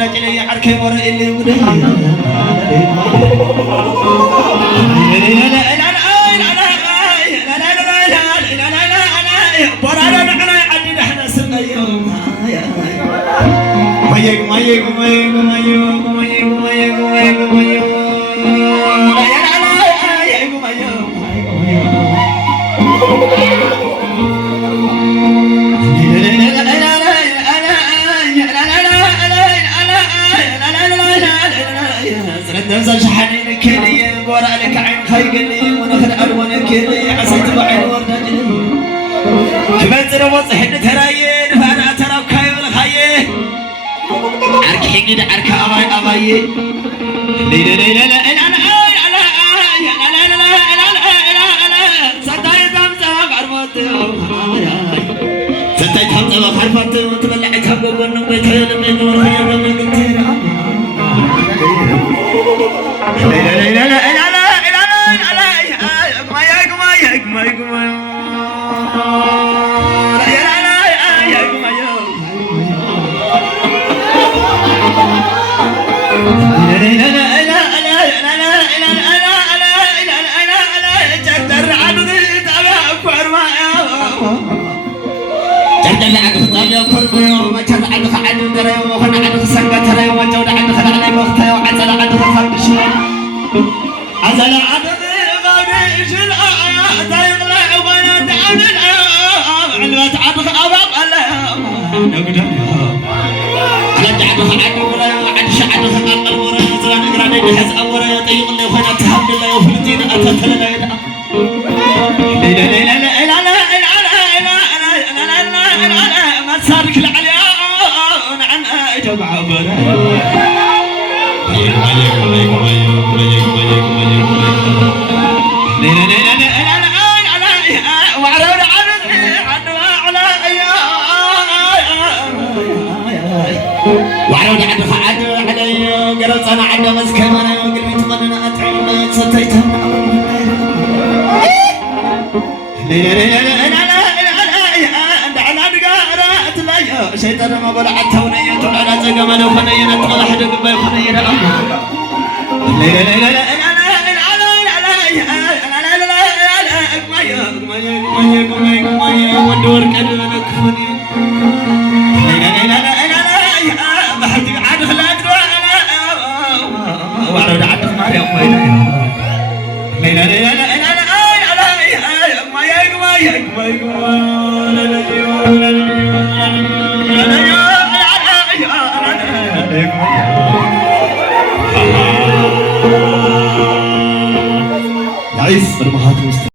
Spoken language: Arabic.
عرج لي عركي ورا اللي وده نزل شحنين كلي ورا لك عين خيقني ونخد ألوان كلي عسيت بعين ورنجني كبنزل وصحن ترايين فأنا ترى كاي والخايه عرك حقيد عرك أباي لا لا لا لا أنا ستاي تمسك عرفت ستاي تمسك عرفت وتبلعك حبوب النوم بيتهيأ ورخيا من كتير وعرود عد خعد علي قرص انا عد مسكمنا قلبي تمنى اطعم ستيتهم شيطان ما بلعت تونية طلعنا زقمنا وخنينا طلع حد قبل خنينا لا لا لا لا ودور كذا كفني لا لا لا ما حد عاد خلاك وعرود عاد مريم لا لا لا عيس برمهات